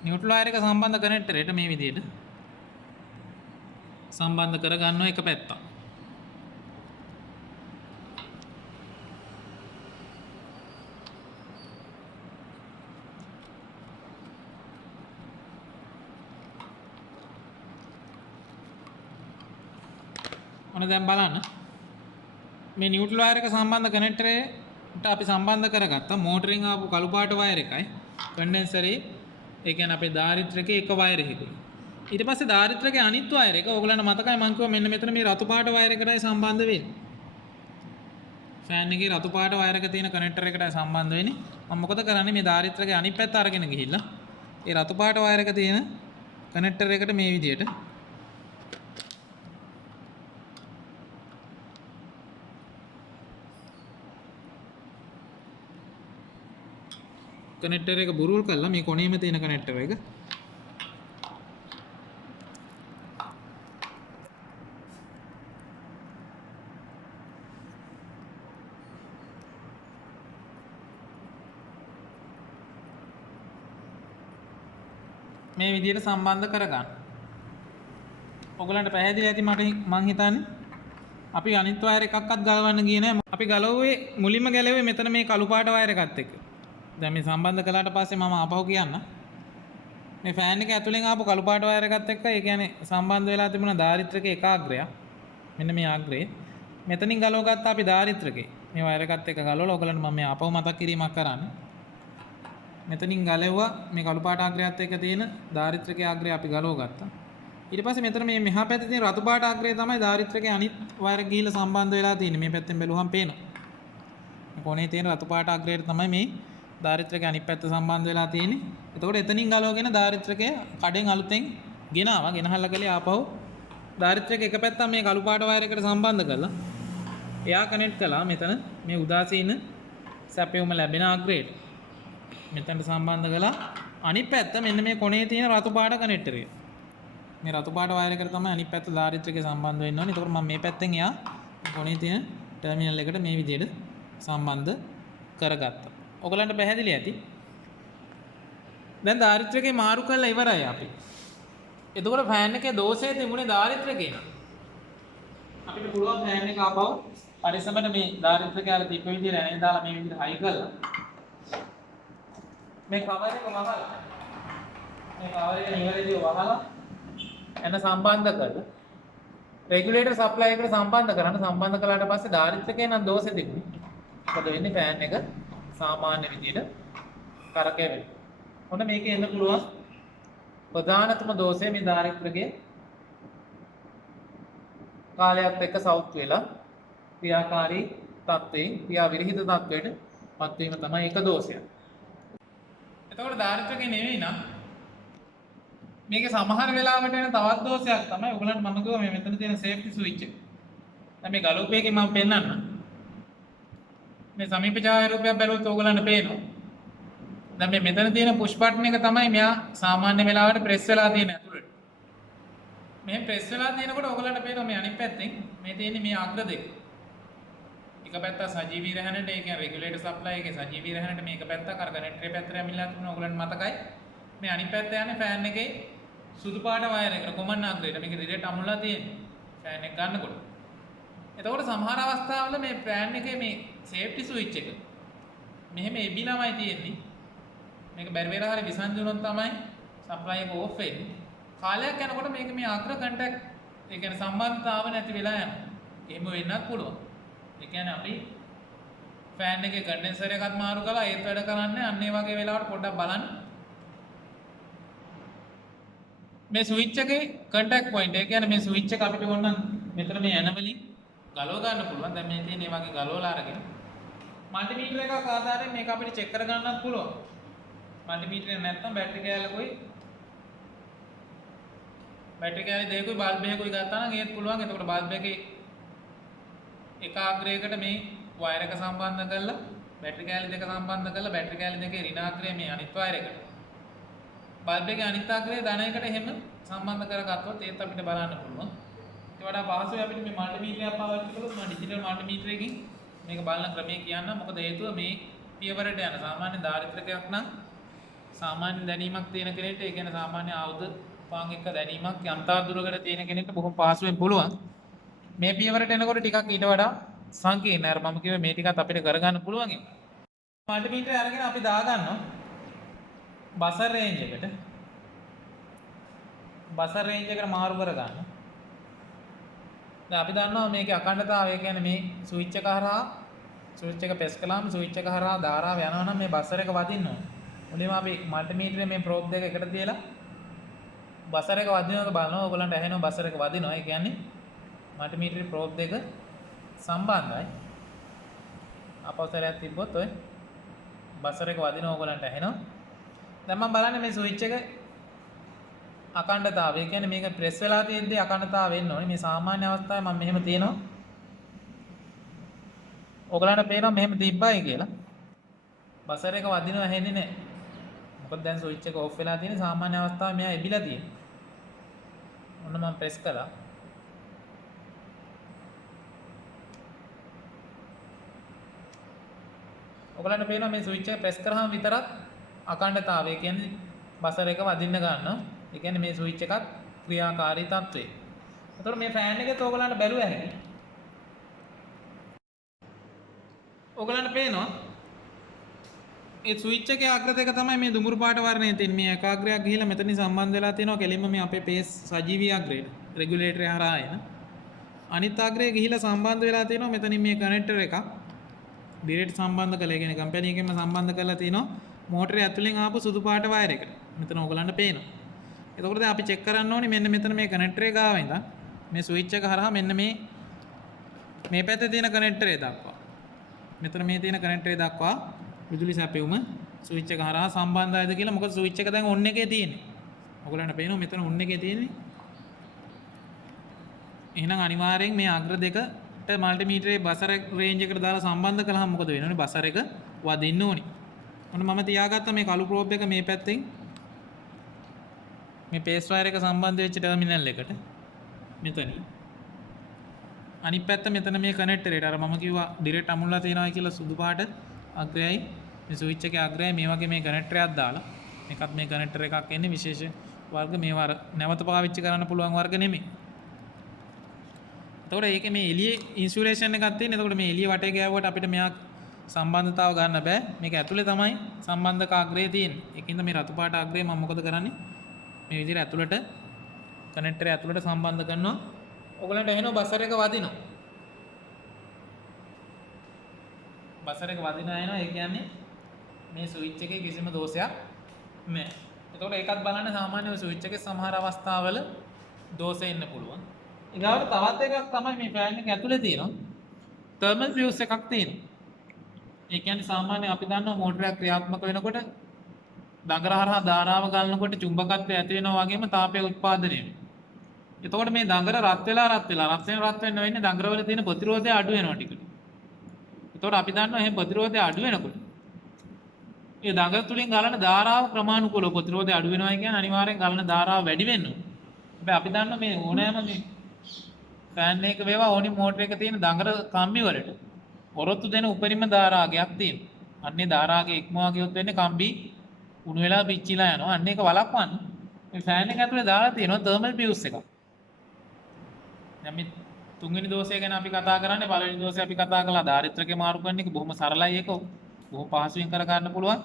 නියුට්‍රල් වයර් එක සම්බන්ධ කනෙක්ටරේට මේ විදිහට සම්බන්ධ කරගන්නවා එක පැත්තක්. ඔන්න දැන් බලන්න මේ නියුට්‍රල් වයර් එක සම්බන්ධ කනෙක්ටරේට අපි සම්බන්ධ කරගත්තා මෝටරින් ආපු කළු පාට වයර් එකයි කන්ඩෙන්සරේ, ඒ කියන්නේ අපේ දාරිත්‍රකේ එක වයර් එකකුයි. ඊට පස්සේ දාරිත්‍රකේ අනිත් වයර් එක ඕගලන්ට මතකයි මම කිව්වා මෙන්න මෙතන මේ රතු පාට වයර් එකටයි සම්බන්ධ වෙන්නේ. ෆෑන් එකේ රතු පාට වයර් එක තියෙන කනෙක්ටර් එකටයි සම්බන්ධ වෙන්නේ. මම මොකද කරන්නේ මේ දාරිත්‍රකේ අනිත් පැත්ත අරගෙන ගිහිල්ලා ඒ රතු පාට වයර් එක තියෙන කනෙක්ටර් එකට මේ විදිහට කනෙක්ටර් එක බුරුල් කරලා මේ කොනේම තියෙන කනෙක්ටර් එක මේ විදිහට සම්බන්ධ කරගන්න. ඔයගලන්ට පැහැදිලි ඇති මම හිතන්නේ අපි අනිත් වයර් එකක්වත් ගලවන්න ගියේ නැහැ. අපි ගලවුවේ මුලින්ම ගැලවුවේ මෙතන මේ කළු පාට වයර් එකත් එක්ක. දැන් මේ සම්බන්ධ කළාට පස්සේ මම ආපහු කියන්න. මේ ෆෑන් එක ඇතුලෙන් ආපු කළු පාට වයර් එකත් එක්ක ඒ කියන්නේ සම්බන්ධ වෙලා තිබුණ දාරිත්‍රකේ ඒකාග්‍රය. මෙන්න මේ ආග්‍රේ. මෙතනින් ගලවගත්තා අපි දාරිත්‍රකේ. මේ වයර් එකත් එක්ක ගලවලා ඔයගලන්ට මම මේ ආපහු මතක් කිරීමක් කරන්නේ. මෙතනින් ගලවුවා මේ කළු පාට ආග්‍රයත් එක්ක තියෙන දාරිත්‍රකේ ආග්‍රය අපි ගලවගත්තා. ඊට පස්සේ මෙතන මේ මෙහා පැත්තේ තියෙන රතු පාට ආග්‍රය තමයි දාරිත්‍රකේ අනිත් වයර් එක ගිහිල්ලා සම්බන්ධ වෙලා තියෙන්නේ. මේ පැත්තෙන් බැලුවහම පේනවා. මේ කොනේ තියෙන රතු පාට ආග්‍රයට තමයි මේ දාරිත්‍රකේ අනිත් පැත්ත සම්බන්ධ වෙලා තියෙන්නේ. එතකොට එතනින් ගලවගෙන දාරිත්‍රකේ කඩෙන් අලුතෙන් ගෙනාවා. ගෙනහල්ලා ගලේ ආපහු දාරිත්‍රකේ එක පැත්තක් මේ කළු පාට වයර් එකට සම්බන්ධ කරලා එයා කනෙක්ට් කළා මෙතන මේ උදාසීන සැපයුම ලැබෙන ආග්‍රේට. මෙතනට සම්බන්ධ කළා අනිත් පැත්ත මෙන්න මේ කොනේ තියෙන රතු පාට කනෙක්ටර් එක. මේ රතු පාට වයර් එකට තමයි අනිත් පැත්ත දාරිත්‍රකේ සම්බන්ධ වෙන්න ඕනේ. එතකොට මම මේ පැත්තෙන් එයා කොනේ තියෙන ටර්මිනල් එකට මේ විදිහට සම්බන්ධ කරගත්තා. ඔයගලන්ට පැහැදිලි ඇති. දැන් දාරිත්‍රකේ මාරු කරලා ඉවරයි අපි. එතකොට ෆෑන් එකේ දෝෂය තිබුණේ දාරිත්‍රකේ නේ. අපිට පුළුවන් ෆෑන් එක ආපහු පරිස්සමට මේ දාරිත්‍රකේ අර තිබ්බ විදිහට ඇනේ දාලා මේ විදිහට හයි කරලා මේ කවර් එක වහලා මේ කවර් එක නිවැරදිව වහලා එන සම්බන්ධ කරලා රෙගියුලේටර් සප්ලයි එකට සම්බන්ධ කරන්න. සම්බන්ධ කළාට පස්සේ දාරිත්‍රකේ නම් දෝෂෙ තිබුණේ. මොකද වෙන්නේ ෆෑන් එක සාමාන්‍ය විදිහට කරකැවෙනවා. ඔන්න මේකේ එන්න පුළුවන් ප්‍රධානතම දෝෂය මේ දාරිත්‍රකයේ කාලයක් එක්ක සවුත් වෙලා ක්‍රියාකාරී තත්ත්වයෙන් ක්‍රියා විරහිත තත්ත්වයට පත් වීම තමයි එක දෝෂය. එතකොට දාරිත්‍රකේ නෙවෙයි නම් මේකේ සමහර වෙලාවට එන තවත් දෝෂයක් තමයි ඔයගලන්ට මම කිව්වා මේ මෙතන තියෙන සේෆ්ටි ස්විච් එක. දැන් මේ ගලෝපේකේ මම පෙන්නන්න. මේ සමීප ඡායාරූපයක් බැලුවොත් ඕගලන්ට පේනවා. දැන් මේ මෙතන තියෙන පුෂ් බටන් එක තමයි මෙයා සාමාන්‍ය වෙලාවට ප්‍රෙස් වෙලා තියෙන ඇතුළට. මේ ප්‍රෙස් වෙලා තියෙනකොට ඕගලන්ට පේනවා මේ අනිත් පැත්තෙන් මේ තියෙන්නේ මේ අග්‍ර දෙක. එක පැත්තක් සජීවී රැහැනට, ඒ කියන්නේ රෙගියුලේටර් සප්ලයි එකේ සජීවී රැහැනට මේක පැත්තක් අර කනෙක්ටරේ පැත්තට ඇමිලා තිබුණා. ඕගලන්ට මතකයි. මේ අනිත් පැත්ත යන්නේ ෆෑන් එකේ සුදු පාට වයර් එකට කොමන් අග්‍රේට මේක රිලේට අමුණලා තියෙන්නේ. ෆෑන් එක ගන්නකොට. එතකොට සමහර අවස්ථාවල මේ ෆෑන් එකේ මේ සේෆ්ටි ස්විච් එක මෙහෙම එබිලාමයි තියෙන්නේ. මේක බැරි වෙලා හරි විසන්ජි වුණොත් තමයි සප්ලයි එක ඕෆ් වෙන්නේ. කාලයක් යනකොට මේක මේ අග්‍ර කන්ටැක්ට් ඒ කියන්නේ සම්බන්ධතාව නැති වෙලා යනවා. එහෙම වෙන්නත් පුළුවන්. ඒ කියන්නේ අපි ෆෑන් එකේ කන්ඩෙන්සර් එකත් මාරු කරලා ඒත් වැඩ කරන්නේ අන්න ඒ වගේ වෙලාවට පොඩ්ඩක් බලන්න. මේ ස්විච් එකේ කන්ටැක්ට් පොයින්ට් ඒ කියන්නේ මේ ස්විච් එක අපිට ඕන නම් මෙතන මේ ඇන වලින් ගලව ගන්න පුළුවන්. දැන් මේ තියෙන මේ වගේ ගලවලා අරගෙන මල්ටිමීටර් එකක් ආධාරයෙන් මේක අපිට චෙක් කරගන්නත් පුළුවන්. මල්ටිමීටර් එක නැත්නම් බැටරි කෑල්ලකුයි දෙකකුයි බල්බ් එකකුයි ගත්තා නම් ඒත් පුළුවන්. එතකොට බල්බ් එකේ එක අග්‍රයකට මේ වයර් එක සම්බන්ධ කරලා බැටරි කෑලි දෙක සම්බන්ධ කරලා බැටරි කෑලි දෙකේ ඍණාග්‍රය මේ අනිත් වයර් එකට බල්බ් එකේ අනිත් අග්‍රය ධනයකට එහෙම සම්බන්ධ කරගත්තොත් ඒත් අපිට බලන්න පුළුවන්. ඒ වඩා පහසුයි අපිට මේ මල්ටිමීටරයක් පාවිච්චි කළොත් මම ඩිජිටල් මල්ටිමීටර් එකකින් මේක බලන ක්‍රමය කියන්න. මොකද හේතුව මේ පියවරට යන සාමාන්‍ය දාරිද්‍රකයක් නම් සාමාන්‍ය දැනීමක් තියෙන කෙනෙක්ට ඒ කියන්නේ සාමාන්‍ය ආයුධ පාන් එක දැනීමක් යම්තා දුරකට තියෙන කෙනෙක්ට බොහොම පහසුවෙන් පුළුවන්. මේ පියවරට එනකොට ටිකක් ඊට වඩා සංකීර්ණයි. අර මම කිව්වේ මේ ටිකත් අපිට කරගන්න පුළුවන් ඒක. මල්ටිමීටර් අරගෙන අපි දාගන්නවා බසර් රේන්ජ් එකට. බසර් රේන්ජ් එකට මාරු කරගන්න. දැන් අපි දන්නවා මේකේ අඛණ්ඩතාවය කියන්නේ මේ ස්විච් එක හරහා ස්විච් එක ප්‍රෙස් කළාම ස්විච් එක හරහා ධාරාව යනවා නම් මේ බසර් එක වදින්න ඕනේ. මුලින්ම අපි මල්ටිමීටරේ මේ ප්‍රෝබ් දෙක එකට තියලා බසර් එක වදිනවද බලනවා. ඔයගලන්ට ඇහෙනවා බසර් එක වදිනවා. ඒ කියන්නේ මල්ටිමීටරේ ප්‍රෝබ් දෙක සම්බන්ධයි. අපවසරයක් තිබ්බොත් ඔය බසර් එක වදිනවා ඔයගලන්ට ඇහෙනවා. දැන් මම බලන්නේ මේ ස්විච් එක අඛණ්ඩතාවය කියන්නේ මේක ප්‍රෙස් වෙලා තියෙද්දි අඛණ්ඩතාවය එන්න ඕනේ. මේ සාමාන්‍ය අවස්ථාවේ මම මෙහෙම තියෙනවා. ඔයගලන්ට පේනවා මෙහෙම තිබ්බයි කියලා. බසර් එක වදිනවා ඇහෙන්නේ නැහැ. මොකද දැන් ස්විච් එක ඔෆ් වෙලා තියෙන සාමාන්‍ය අවස්ථාවේ මෙයා එබිලා තියෙනවා. ඔන්න මම ප්‍රෙස් කළා. ඔයගලන්ට පේනවා මේ ස්විච් එක ප්‍රෙස් කරාම විතරක් අඛණ්ඩතාවය කියන්නේ බසර් එක වදින්න ගන්නවා. ඒ කියන්නේ මේ ස්විච් එකත් ක්‍රියාකාරී තත්ත්වයේ. එතකොට මේ ෆෑන් එකත් ඔයගලන්ට බැලුවා හැකි. ඔයගලන්ට පේනවා ඒ ස්විච් එකේ අග්‍ර දෙක තමයි මේ දුමුරු පාට වර්ණයේ තියෙන. මේ එක අග්‍රයක් ගිහිල්ලා මෙතනින් සම්බන්ධ වෙලා තියෙනවා කෙලින්ම මේ අපේ පේස් සජීවී අග්‍රයට රෙගුලේටර් හරහා එන. අනිත් අග්‍රය ගිහිල්ලා සම්බන්ධ වෙලා තියෙනවා මෙතනින් මේ කනෙක්ටර් එකක් ඩිරෙක්ට් සම්බන්ධ කළා. ඒ කියන්නේ කම්පැනි එකෙන්ම සම්බන්ධ කරලා තියෙනවා මෝටරේ ඇතුලෙන් ආපු සුදු පාට වයර් එකට. මෙතන ඔයගලන්ට පේනවා. එතකොට දැන් අපි චෙක් කරන්න ඕනේ මෙන්න මෙතන මේ කනෙක්ටර් එක ගාව ඉඳන් මේ ස්විච් එක හරහා මෙන්න මේ පැත්තේ තියෙන කනෙක්ටරේ දක්වා. මෙතන මේ තියෙන කනෙක්ටරේ දක්වා විදුලි සැපයුම ස්විච් එක හරහා සම්බන්ධයිද කියලා. මොකද ස්විච් එක දැන් ඔන් එකේ තියෙන්නේ. ඔයගලන්ට පේනවා මෙතන ඔන් එකේ තියෙන්නේ. එහෙනම් අනිවාර්යෙන් මේ අග්‍ර දෙකට මල්ටිමීටරේ බසර් රේන්ජ් එකට දාලා සම්බන්ධ කළාම මොකද වෙන්නේ? බසර් එක වදින්න ඕනේ. ඔන්න මම තියාගත්ත මේ කළු ප්‍රෝබ් එක මේ පැත්තෙන් මේ පේස් වයර් එක සම්බන්ධ වෙච්ච ටර්මිනල් එකට මෙතනින්. අනිත් පැත්ත මෙතන මේ කනෙක්ටරේට අර මම කිව්වා ඩිරෙක්ට් අමුල්ලා තියනවා කියලා සුදු පාට අග්‍රයයි මේ ස්විච් එකේ අග්‍රයයි මේ වගේ මේ කනෙක්ටරයක් දාලා මේකත් මේ කනෙක්ටර් එකක් එන්නේ විශේෂ වර්ග මේවා නැවත පාවිච්චි කරන්න පුළුවන් වර්ග නෙමෙයි. එතකොට ඒකේ මේ එළියේ ඉන්සුලේෂන් එකක් තියෙන. එතකොට මේ එළිය වටේ ගෑවුවට අපිට මෙයා සම්බන්ධතාව ගන්න බෑ. මේක ඇතුලේ තමයි සම්බන්ධක අග්‍රය තියෙන්නේ. ඒකින්ද මේ රතු පාට අග්‍රය මම මොකද කරන්නේ? මේ විදිහට ඇතුලට කනෙක්ටරේ ඇතුලට සම්බන්ධ කරනවා. ඔයගලන්ට එහෙනම් බසර් එක වදිනවා. බසර් එක වදිනවා එනවා. ඒ කියන්නේ මේ ස්විච් එකේ කිසිම දෝෂයක් නැහැ. එතකොට ඒකත් බලන්න සාමාන්‍ය ස්විච් එකේ සමහර අවස්ථාවල දෝෂ එන්න පුළුවන්. ඊගාවට තවත් එකක් තමයි මේ ෆෑන් එක ඇතුලේ තියෙනවා. තර්මල් ෆියුස් එකක් තියෙනවා. ඒ කියන්නේ සාමාන්‍ය අපි දන්නවා මෝටරයක් ක්‍රියාත්මක වෙනකොට දඟර හරහා ධාරාව ගලනකොට චුම්බකත්වය ඇති වෙනවා වගේම තාපය උත්පාදනය වෙනවා. එතකොට මේ දඟර රත් වෙන්න වෙන්නේ දඟරවල තියෙන ප්‍රතිරෝධය අඩු වෙනවා ටික ටික. එතකොට අපි දන්නවා එහෙනම් ප්‍රතිරෝධය අඩු වෙනකොට ඒ දඟර තුලින් ගලන ධාරාව ක්‍රමානුකූලව ප්‍රතිරෝධය අඩු වෙනවා කියන්නේ අනිවාර්යෙන් ගලන ධාරාව වැඩි වෙන්න ඕනේ. හැබැයි අපි දන්නවා මේ ඕනෑම මේ ෆෑන් එක වේවා ඕනි මෝටර එක තියෙන දඟර කම්බි වලට ඔරොත්තු දෙන උපරිම ධාරාගයක් තියෙනවා. අන්නේ ධාරාගය ඉක්මවා ගියොත් වෙන්නේ කම්බි උණු වෙලා පිච්චිලා යනවා. අන්න ඒක වළක්වන්න මේ ෆෑන් එක ඇතුලේ දාලා තියෙනවා තර්මල් ෆියුස් එකක්. දැන් මේ තුන්වෙනි දෝෂය ගැන අපි කතා කරන්නේ. පළවෙනි දෝෂය අපි කතා කළා දාරිද්‍රකේ මාරු කරන එක. බොහොම සරලයි ඒක. බොහොම පහසුවෙන් කර ගන්න පුළුවන්.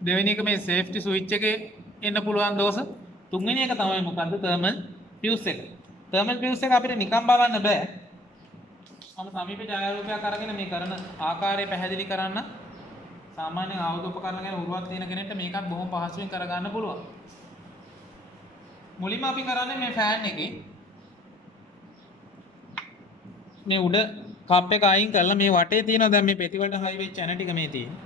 දෙවෙනි එක මේ සේෆ්ටි ස්විච් එකේ එන්න පුළුවන් දෝෂ. තුන්වෙනි එක තමයි මොකද්ද? තර්මල් ෆියුස් එක. තර්මල් ෆියුස් එක අපිට නිකන් බලන්න බෑ. මම සමීප ඡායාරූපයක් අරගෙන මේ කරන ආකාරය පැහැදිලි කරන්න. සාමාන්‍ය ආයුධ උපකරණ ගැන උරුවක් තියෙන කෙනෙක්ට මේකත් බොහොම පහසුවෙන් කරගන්න පුළුවන්. මුලින්ම අපි කරන්නේ මේ ෆෑන් එකේ මේ උඩ කප් එක අයින් කරලා මේ වටේ තියෙනවා දැන් මේ පෙති වලට හයි වෙච්ච ඇන ටික මේ තියෙන්නේ.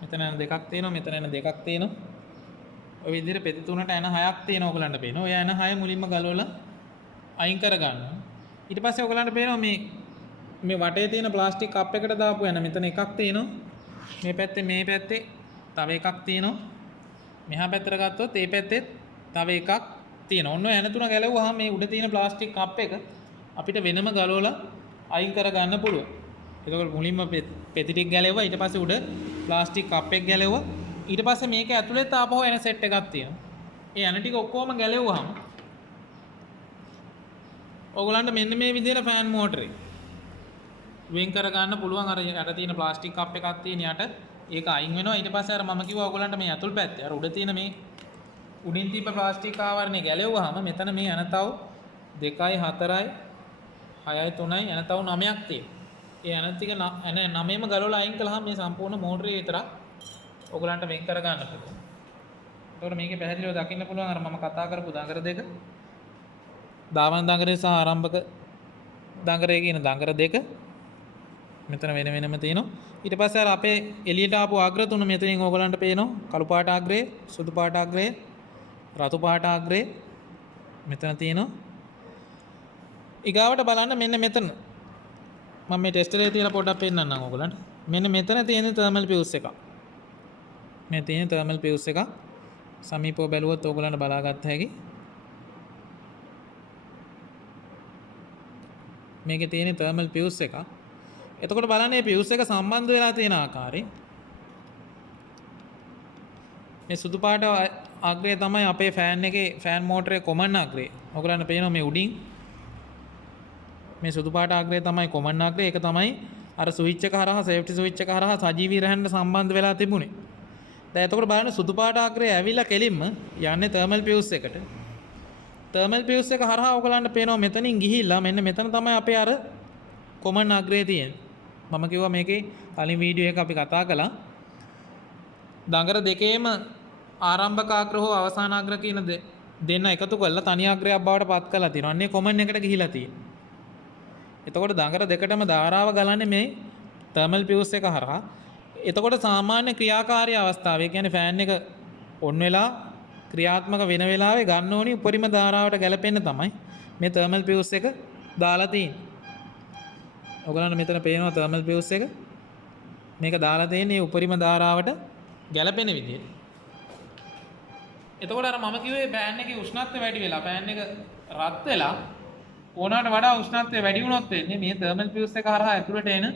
මෙතන ඇන දෙකක් තියෙනවා මෙතන ඇන දෙකක් තියෙනවා. ඔය විදිහට පෙති තුනට ඇන හයක් තියෙනවා ඔයගලන්ට පේනවා. ඔය ඇන හය මුලින්ම ගලවලා අයින් කර ගන්නවා. ඊට පස්සේ ඔයගලන්ට පේනවා මේ වටේ තියෙන ප්ලාස්ටික් කප් එකට දාපු ඇන මෙතන එකක් තියෙනවා. මේ පැත්තේ තව එකක් තියෙනවා. මෙහා පැත්තට ගත්තොත් ඒ පැත්තේ තව එකක් තියෙනවා. ඔන්න ඔය ඇන තුන ගැලවුවාම මේ උඩ තියෙන ප්ලාස්ටික් කප් එක අපිට වෙනම ගලවලා අයින් කර ගන්න පුළුවන්. එතකොට මුලින්ම පෙති ටික ගැලෙවුවා ඊට පස්සේ උඩ ප්ලාස්ටික් කප් එක ගැලෙවුවා. ඊට පස්සේ මේක ඇතුලේ තාපහුව එන සෙට් එකක් තියෙනවා. ඒ ඇන ටික ඔක්කොම ගැලෙවුවාම ඔයගලන්ට මෙන්න මේ විදිහට ෆෑන් මෝටරේ වෙන් කර ගන්න පුළුවන්. අර යට තියෙන ප්ලාස්ටික් කප් එකක් තියෙන යට ඒක අයින් වෙනවා. ඊට පස්සේ අර මම කිව්වා ඔයගලන්ට මේ අතුල් පැත්තේ අර උඩ තියෙන මේ උඩින් තිබ්බ ප්ලාස්ටික් ආවරණය ගැලෙවුවාම මෙතන මේ ඇන තව 2යි 4යි 6යි 3යි ඇන තව 9ක් තියෙනවා. ඒ ඇන ටික ඇන 9ම ගලවලා අයින් කළාම මේ සම්පූර්ණ මෝටරේ විතරක් ඔයගලන්ට වෙන් කර ගන්න පුළුවන්. එතකොට මේකේ පැහැදිලිව දකින්න පුළුවන් අර මම කතා කරපු දඟර දෙක. ධාවන දඟරේ සහ ආරම්භක දඟරේ කියන දඟර දෙක මෙතන වෙන වෙනම තියෙනවා. ඊට පස්සේ අර අපේ එළියට ආපු අග්‍ර තුන මෙතනින් ඕගලන්ට පේනවා. කළු පාට අග්‍රේ, සුදු පාට අග්‍රේ, රතු පාට අග්‍රේ මෙතන තියෙනවා. ඊගාවට බලන්න මෙන්න මෙතන. මම මේ ටෙස්ටර් එකේ තියලා පොඩ්ඩක් පෙන්නන්නම් ඕගලන්ට. මෙන්න මෙතන තියෙන තර්මල් ෆියුස් එකක්. මේ තියෙන තර්මල් ෆියුස් එකක් සමීපව බැලුවොත් ඕගලන්ට බලා ගන්න හැකි. මේකේ තියෙන තර්මල් ෆියුස් එකක්. එතකොට බලන්න මේ ෆියුස් එක සම්බන්ධ වෙලා තියෙන ආකාරය. මේ සුදු පාට අග්‍රය තමයි අපේ ෆෑන් එකේ ෆෑන් මෝටරේ කොමන් අග්‍රය. ඔයගලන්ට පේනවා මේ උඩින් මේ සුදු පාට අග්‍රය තමයි කොමන් අග්‍රය. ඒක තමයි අර ස්විච් එක හරහා සේෆ්ටි ස්විච් එක හරහා සජීවී රැහැන්ට සම්බන්ධ වෙලා තිබුණේ. දැන් එතකොට බලන්න සුදු පාට අග්‍රය ඇවිල්ලා කෙලින්ම යන්නේ තර්මල් ෆියුස් එකට. තර්මල් ෆියුස් එක හරහා ඔයගලන්ට පේනවා මෙතනින් ගිහිල්ලා මෙන්න මෙතන තමයි අපේ අර කොමන් අග්‍රය තියෙන්නේ. මම කිව්වා මේකේ කලින් වීඩියෝ එක අපි කතා කළා. දඟර දෙකේම ආරම්භක අග්‍ර හෝ අවසාන අග්‍ර කියන දෙන්න එකතු කරලා තනි අග්‍රයක් බවට පත් කරලා තියෙනවා. අන්නේ කොමන් එකට ගිහිලා තියෙනවා. එතකොට දඟර දෙකටම ධාරාව ගලන්නේ මේ තර්මල් ෆියුස් එක හරහා. එතකොට සාමාන්‍ය ක්‍රියාකාරී අවස්ථාව, ඒ කියන්නේ ෆෑන් එක ඔන් වෙලා ක්‍රියාත්මක වෙන වෙලාවේ ගන්න ඕනි උපරිම ධාරාවට ගැලපෙන්න තමයි මේ තර්මල් ෆියුස් එක දාලා තියෙන්නේ. ඔයගලන්ට මෙතන පේනවා තර්මල් ෆියුස් එක. මේක දාලා තියෙන්නේ උපරිම ධාරාවට ගැලපෙන විදිහට. එතකොට අර මම කිව්වේ ෆෑන් එකේ උෂ්ණත්වය වැඩි වෙලා ෆෑන් එක රත් වෙලා ඕනකට වඩා උෂ්ණත්වය වැඩි වුණොත් වෙන්නේ මේ තර්මල් ෆියුස් එක හරහා ඇතුළට එන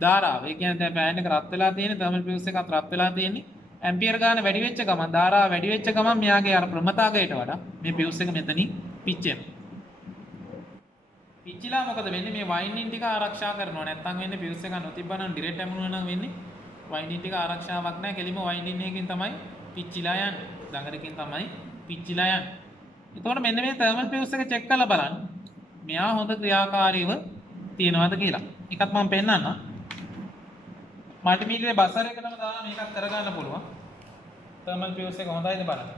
ධාරාව. ඒ කියන්නේ දැන් ෆෑන් එක රත් වෙලා තියෙන්නේ තර්මල් ෆියුස් එකත් රත් වෙලා තියෙන්නේ. ඇම්පියර් ගාන වැඩි වෙච්ච ගමන් ධාරාව වැඩි වෙච්ච ගමන් මෙයාගේ අර ප්‍රමතාවයට වඩා මේ ෆියුස් එක මෙතනින් පිච්චෙනවා. පිච්චිලා මොකද වෙන්නේ මේ වයින්ඩින් ටික ආරක්ෂා කරනවා. නැත්තම් වෙන්නේ ෆියුස් එක නොතිබ්බනම් ඩිරෙක්ට් ඇමුණා නම් වෙන්නේ වයින්ඩින් ටික ආරක්ෂාවක් නැහැ. කෙලිම වයින්ඩින් එකකින් තමයි පිච්චිලා යන්නේ. දඟරකින් තමයි පිච්චිලා යන්නේ. එතකොට මෙන්න මේ තර්මල් ෆියුස් එක චෙක් කරලා බලන්න. මෙයා හොඳ ක්‍රියාකාරීව තියෙනවද කියලා. එකක් මම පෙන්නන්නම්. මල්ටිමීටරේ බසර් එකටම දාලා මේකත් කරගන්න පුළුවන්. තර්මල් ෆියුස් එක හොඳයිද බලන්න.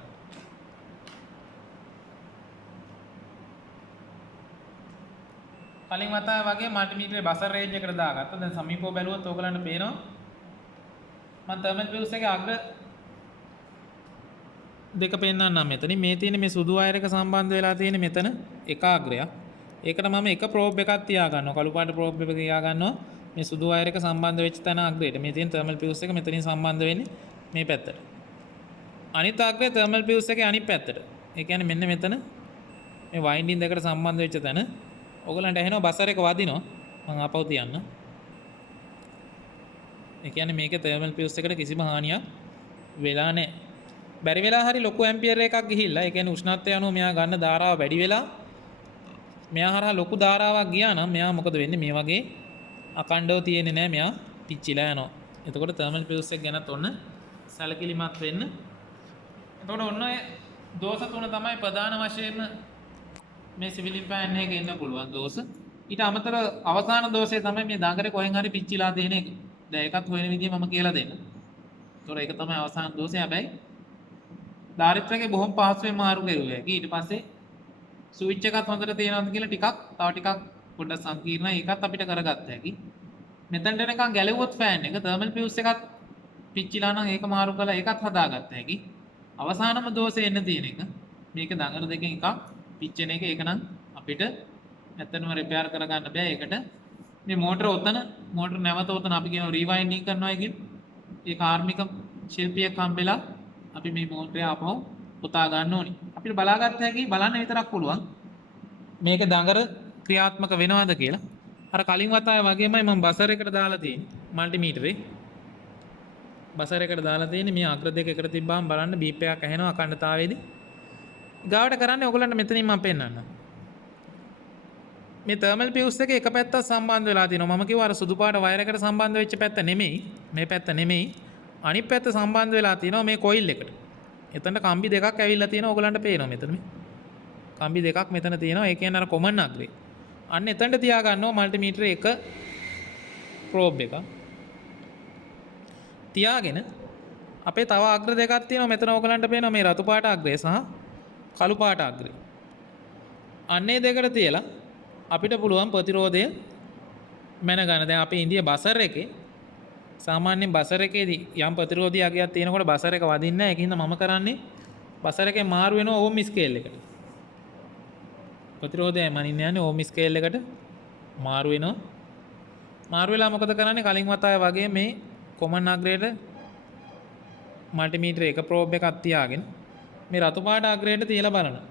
කලින් වතාවේ වගේ මල්ටිමීටරේ බසර් රේන්ජ් එකට දාගත්තා. දැන් සමීපව බැලුවොත් ඕගලන්ට පේනවා මම තර්මල් ෆියුස් එකේ අග්‍ර දෙක පෙන්නන්නම් මෙතන. මේ තියෙන මේ සුදු වයර් එක සම්බන්ධ වෙලා තියෙන මෙතන එක අග්‍රයක්. ඒකට මම එක ප්‍රෝබ් එකක් තියා ගන්නවා. කළු පාට ප්‍රෝබ් එක තියා ගන්නවා. මේ සුදු වයර් එක සම්බන්ධ වෙච්ච තැන අග්‍රයට. මේ තියෙන තර්මල් ෆියුස් එක මෙතනින් සම්බන්ධ වෙන්නේ මේ පැත්තට. අනිත් අග්‍රය තර්මල් ෆියුස් එකේ අනිත් පැත්තට. ඒ කියන්නේ මෙන්න මෙතන මේ වයින්ඩින් දෙකට සම්බන්ධ වෙච්ච තැන ඔයගලන්ට ඇහෙනවා බසර් එක වදිනවා. මම ආපහු තියන්න. ඒ කියන්නේ මේකේ තර්මල් ෆියුස් එකට කිසිම හානියක් වෙලා නැහැ. බැරි වෙලා හරි ලොකු ඇම්පියර් එකක් ගිහිල්ලා ඒ කියන්නේ උෂ්ණත්වය අනුව මෙයා ගන්න ධාරාව වැඩි වෙලා මෙයා හරහා ලොකු ධාරාවක් ගියා නම් මෙයා මොකද වෙන්නේ මේ වගේ අකණ්ඩව තියෙන්නේ නැහැ. මෙයා පිච්චිලා යනවා. එතකොට තර්මල් ෆියුස් එක ගැනත් ඔන්න සැලකිලිමත් වෙන්න. එතකොට ඔන්න ඔය දෝෂ තුන තමයි ප්‍රධාන වශයෙන්ම මේ සිවිලින් ෆෑන් එකේ ඉන්න පුළුවන් දෝෂ. ඊට අමතරව අවසාන දෝෂය තමයි මේ දඟරේ කොහෙන් හරි පිච්චිලා තියෙන එක. දැන් ඒකත් හොයන විදිය මම කියලා දෙන්න. ඒතකොට ඒක තමයි අවසාන දෝෂය. හැබැයි ධාරිත්‍රකේ බොහොම පහසුවෙන් මාරු කරුවා. ඊට පස්සේ ස්විච් එකත් හොඳට තියෙනවද කියලා ටිකක් තව ටිකක් පොඩ්ඩක් සංකීර්ණයි. ඒකත් අපිට කරගත්ත හැකි. මෙතනට නිකන් ගැලෙව්වොත් ෆෑන් එක තර්මල් ෆියුස් එකත් පිච්චිලා නම් ඒක මාරු කරලා ඒකත් හදාගත්ත හැකි. අවසානම දෝෂය එන්න තියෙන එක මේක දඟර දෙකෙන් එකක් පිච්චෙන එක. ඒක නම් අපිට ඇත්තටම රිපෙයාර් කරගන්න බෑ. ඒකට මේ මෝටර ඔතන මෝටර නැවත ඔතන අපි කියනවා රීවයින්ඩින් කරනවා කියන ඒ කාර්මික ශිල්පියෙක් හම්බෙලා අපි මේ මෝටරය ආපහු පුතා ගන්න ඕනි. අපිට බලාගත්ත හැකි බලන්න විතරක් පුළුවන් මේක දඟර ක්‍රියාත්මක වෙනවද කියලා. අර කලින් වතාවේ වගේමයි මම බසර් එකට දාලා තියෙන්නේ මල්ටිමීටරේ. බසර් එකට දාලා තියෙන්නේ මේ අග්‍ර දෙක එකට තිබ්බාම බලන්න බීප් එකක් ඇහෙනවා අඛණ්ඩතාවයේදී. ගාවට කරන්නේ ඔයගලන්ට මෙතනින් මම පෙන්නන්නම්. මේ තර්මල් ෆියුස් එකේ එක පැත්තක් සම්බන්ධ වෙලා තියෙනවා. මම කිව්වා අර සුදු පාට වයර් එකට සම්බන්ධ වෙච්ච පැත්ත නෙමෙයි. මේ පැත්ත නෙමෙයි. අනිත් පැත්ත සම්බන්ධ වෙලා තියෙනවා මේ කොයිල් එකට. එතනට කම්බි දෙකක් ඇවිල්ලා තියෙනවා. ඔයගලන්ට පේනවා මෙතන මේ. කම්බි දෙකක් මෙතන තියෙනවා. ඒ කියන්නේ අර කොමන් අග්‍රේ. අන්න එතනට තියා ගන්නවා මල්ටිමීටර එක ප්‍රෝබ් එක. තියාගෙන අපේ තව අග්‍ර දෙකක් තියෙනවා. මෙතන ඔයගලන්ට පේනවා මේ රතු පාට අග්‍රය සහ කළු පාට අග්‍රය. අන්නේ දෙකට තියලා අපිට පුළුවන් ප්‍රතිරෝධය මැනගන්න. දැන් අපි ඉන්දිය බසර් එකේ සාමාන්‍යයෙන් බසර් එකේදී යම් ප්‍රතිරෝධී අගයක් තියෙනකොට බසර් එක වදින්නේ නැහැ. ඒකින්ද මම කරන්නේ බසර් එකේ මාරු වෙනවා ඕම් ස්කේල් එකට. ප්‍රතිරෝධය මනින්න යන්නේ ඕම් ස්කේල් එකට මාරු වෙනවා. මාරු වෙලා මොකද කරන්නේ? කලින් වතාවේ වගේ මේ කොමන් අග්‍රේට මල්ටිමීටර එක ප්‍රෝබ් එකක් තියාගෙන මේ රතු පාට අග්‍රේට තියලා බලනවා.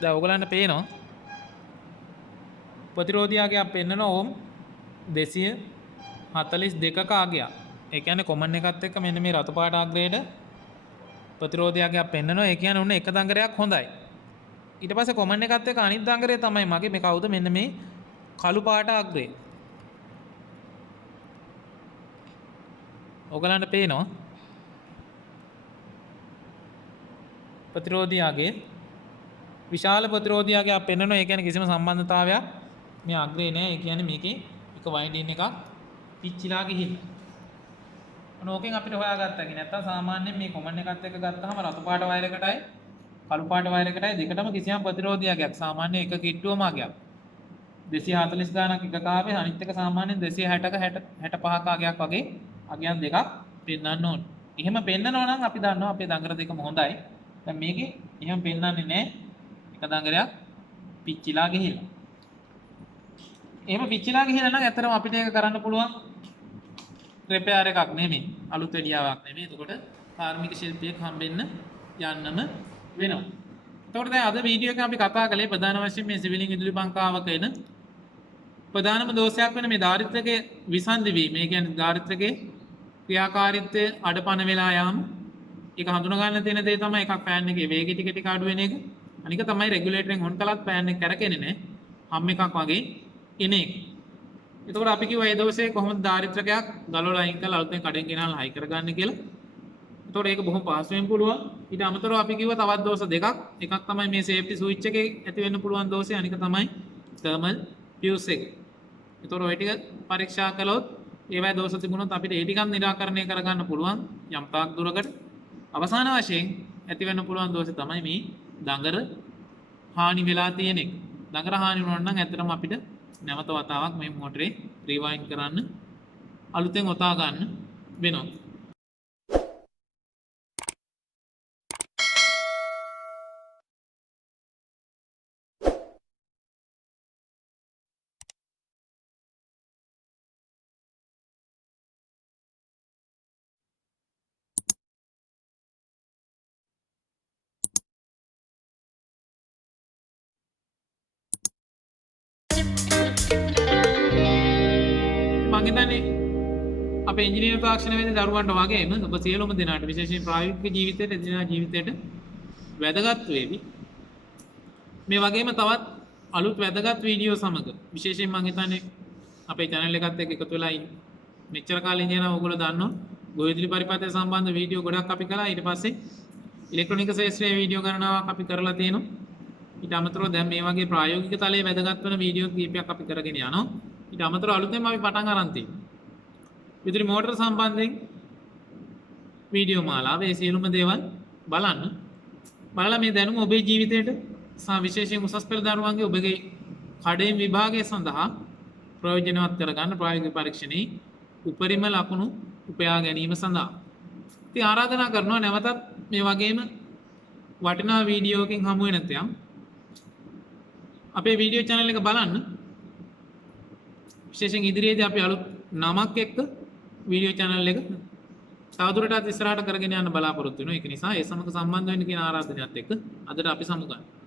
දැන් ඔයගලන්ට පේනවා ප්‍රතිරෝධී අගයක් පෙන්නන ඕම් 242ක අගයක්. ඒ කියන්නේ කොමන් එකත් එක්ක මෙන්න මේ රතු පාට අග්‍රේට ප්‍රතිරෝධී අගයක් පෙන්නනවා. ඒ කියන්නේ උන්න එක දඟරයක් හොඳයි. ඊට පස්සේ කොමන් එකත් එක්ක අනිත් දඟරේ තමයි මගේ මේ කවුද මෙන්න මේ කළු පාට අග්‍රේ. ඔයගලන්ට පේනවා ප්‍රතිරෝධී අගයේ විශාල ප්‍රතිරෝධී අගයක් පෙන්නනවා. ඒ කියන්නේ කිසිම සම්බන්ධතාවයක් මේ අග්‍රේ නෑ. ඒ කියන්නේ මේකේ එක වයින්ඩින් එකක් පිච්චිලා ගිහිල්ලා. ඕකෙන් අපිට හොයාගත්තා කි නැත්තම් සාමාන්‍යයෙන් මේ කොමන් එකත් එක්ක ගත්තාම රතු පාට වයර් එකටයි කළු පාට වයර් එකටයි දෙකටම කිසියම් ප්‍රතිරෝධී අගයක් සාමාන්‍ය එක කිට්ටුවම අගයක් 240 ගානක් එක කාවේ අනිත් එක සාමාන්‍යයෙන් 260ක 65ක අගයක් වගේ අගයන් දෙකක් පෙන්වන්න ඕනේ. එහෙම පෙන්නනවා නම් අපි දන්නවා අපේ දඟර දෙකම හොඳයි. දැන් මේකේ එහෙම පෙන්වන්නේ නැහැ. එක දඟරයක් පිච්චිලා ගිහිල්ලා. එහෙම පිච්චිලා ගිහිල්ලා නම් ඇත්තටම අපිට ඒක කරන්න පුළුවන් රිපෙයාර් එකක් නෙමෙයි. අලුත් වෙඩියාවක් නෙමෙයි. එතකොට කාර්මික ශිල්පියෙක් හම්බෙන්න යන්නම වෙනවා. එතකොට දැන් අද වීඩියෝ එකේ අපි කතා කළේ ප්‍රධාන වශයෙන් මේ සිවිලින් විදුලි පංකාවක එන ප්‍රධානම දෝෂයක් වෙන මේ ධාරිත්‍රකයේ විසන්ධි වීම. ඒ කියන්නේ ධාරිත්‍රකයේ ක්‍රියාකාරීත්වය අඩපණ වෙලා යාම. ඒක හඳුනා ගන්න තියෙන දේ තමයි එකක් ෆෑන් එකේ වේගය ටික ටික අඩු වෙන එක. අනික තමයි රෙගියුලේටරෙන් ඔන් කළත් ෆෑන් එක කරකෙන්නේ නැහැ. හම් එකක් වගේ එන එක. එතකොට අපි කිව්වා මේ දෝෂේ කොහොමද ධාරිත්‍රකයක් ගලවලා අයින් කරලා අලුතෙන් කඩෙන් ගෙනල්ලා හයි කරගන්න කියලා. එතකොට ඒක බොහොම පහසුවෙන් පුළුවන්. ඊට අමතරව අපි කිව්වා තවත් දෝෂ දෙකක්. එකක් තමයි මේ සේෆ්ටි ස්විච් එකේ ඇති වෙන්න පුළුවන් දෝෂය. අනික තමයි තර්මල් ෆියුස් එක. එතකොට ওই ටික පරීක්ෂා කළොත් ඒවැ දෝෂ තිබුණොත් අපිට ඒ ටිකක් निराකරණය කරගන්න පුළුවන් යම් තාක් දුරකට. අවසාන වශයෙන් ඇති වෙන්න පුළුවන් දෝෂය තමයි මේ දඟර හානි වෙලා තියෙන එක. දඟර හානි වුණා නම් ඇත්තටම අපිට නැවත වතාවක් මේ මෝටරේ රිවයින්ඩ් කරන්න අලුතෙන් ඔතා ගන්න වෙනවා. මංහිතන්නේ අප ඉංජිනීර් තාක්ෂණවේදී දරුවන්ට වගේම ඔබ සියලුම දෙනාට විශේෂයෙන් ප්‍රායෝගික ජීවිතයට එදිනෙදා ජීවිතයට වැදගත් වේවි. මේ වගේම තවත් අලුත් වැදගත් වීඩියෝ සමග විශේෂයෙන් මං හිතන්නේ අපේ channel එකත් එක්ක එකතු වෙලා මෙච්චර කාලෙ ඉඳලා ඔයගොල්ලෝ දන්නවා ගොවිතැලි පරිපථය සම්බන්ධ වීඩියෝ ගොඩක් අපි කළා. ඊට පස්සේ ඉලෙක්ට්‍රොනික ශාස්ත්‍රයේ වීඩියෝ ගණනාවක් අපි කරලා තියෙනවා. ඊට අමතරව දැන් මේ වගේ ප්‍රායෝගික තලයේ වැදගත් වෙන වීඩියෝ කීපයක් අපි කරගෙන යනවා. ඊට අමතරව අලුතෙන්ම අපි පටන් අරන් තියෙනවා. විදුලි මෝටර සම්බන්ධයෙන් වීඩියෝ මාලාව ඒ සියලුම දේවල් බලන්න. බලලා මේ දැනුම ඔබේ ජීවිතයට සහ විශේෂයෙන් උසස් පෙළ දරුවන්ගේ ඔබගේ කඩේ විභාගය සඳහා ප්‍රයෝජනවත් කරගන්න ප්‍රායෝගික පරීක්ෂණයේ උපරිම ලකුණු උපයා ගැනීම සඳහා. ඉතින් ආරාධනා කරනවා නැවතත් මේ වගේම වටිනා වීඩියෝකින් හමු වෙනතම් අපේ වීඩියෝ channel එක බලන්න. විශේෂයෙන් ඉදිරියේදී අපි අලුත් නමක් එක්ක වීඩියෝ channel එක තවදුරටත් ඉස්සරහට කරගෙන යන්න බලාපොරොත්තු වෙනවා. ඒක නිසා ඒ සමග සම්බන්ධ වෙන්න කියන ආරාධනයත් එක්ක අදට අපි සමු ගන්නවා.